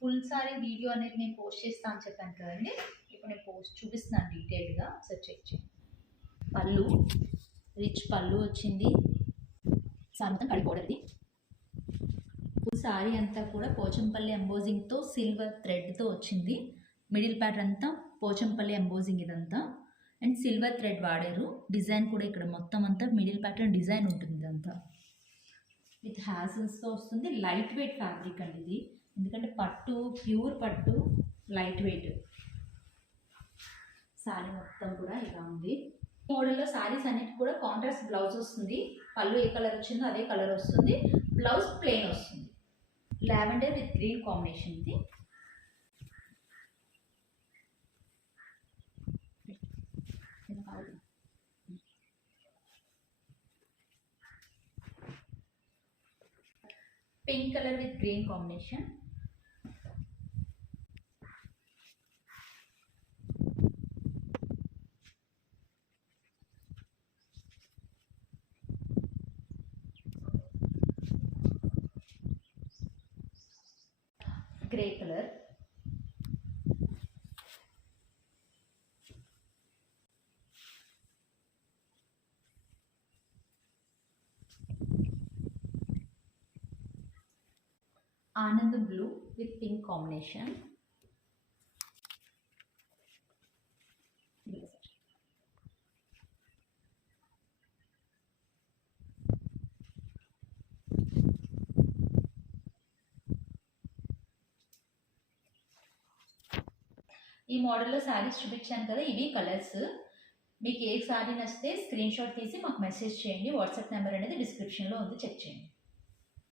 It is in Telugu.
ఫుల్ సారీ వీడియో అనేది నేను పోస్ట్ చేస్తా అని చెప్పాను కదండి. ఇప్పుడు నేను పోస్ట్ చూపిస్తున్నాను డీటెయిల్గా, ఒకసారి చెక్ చేయండి. పళ్ళు రిచ్ పళ్ళు వచ్చింది, సారీ మొత్తం కడి బోర్డర్ది. ఫుల్ సారీ అంతా కూడా పోచంపల్లి ఎంబోజింగ్తో సిల్వర్ థ్రెడ్తో వచ్చింది. మిడిల్ ప్యాటర్న్ అంతా పోచంపల్లి ఎంబోజింగ్ ఇదంతా, అండ్ సిల్వర్ థ్రెడ్ వాడారు. డిజైన్ కూడా ఇక్కడ మొత్తం అంతా మిడిల్ ప్యాటర్న్ డిజైన్ ఉంటుంది ఇదంతా. విత్ హ్యాసిల్స్తో వస్తుంది. లైట్ వెయిట్ ఫ్యాబ్రిక్ అండి ఇది, ఎందుకంటే పట్టు ప్యూర్ పట్టు లైట్ వెయిట్. శారీ మొత్తం కూడా ఇలా ఉంది. మోడల్లో శారీస్ అన్నిటి కూడా కాంట్రాస్ట్ బ్లౌజ్ వస్తుంది. పళ్ళు ఏ కలర్ వచ్చిందో అదే కలర్ వస్తుంది. బ్లౌజ్ ప్లెయిన్ వస్తుంది. లావెండర్ విత్ గ్రీన్ కాంబినేషన్ ఇది. Pink colour with green combination. Grey colour. Anand blue with pink combination. ఈ మోడల్లో శారీస్ చూపించాను కదా, ఇవి కలర్స్. మీకు ఏ శారీ నచ్చితే స్క్రీన్ షాట్ తీసి మాకు మెసేజ్ చేయండి. వాట్సాప్ నెంబర్ అనేది డిస్క్రిప్షన్లో ఉంది, చెక్ చేయండి.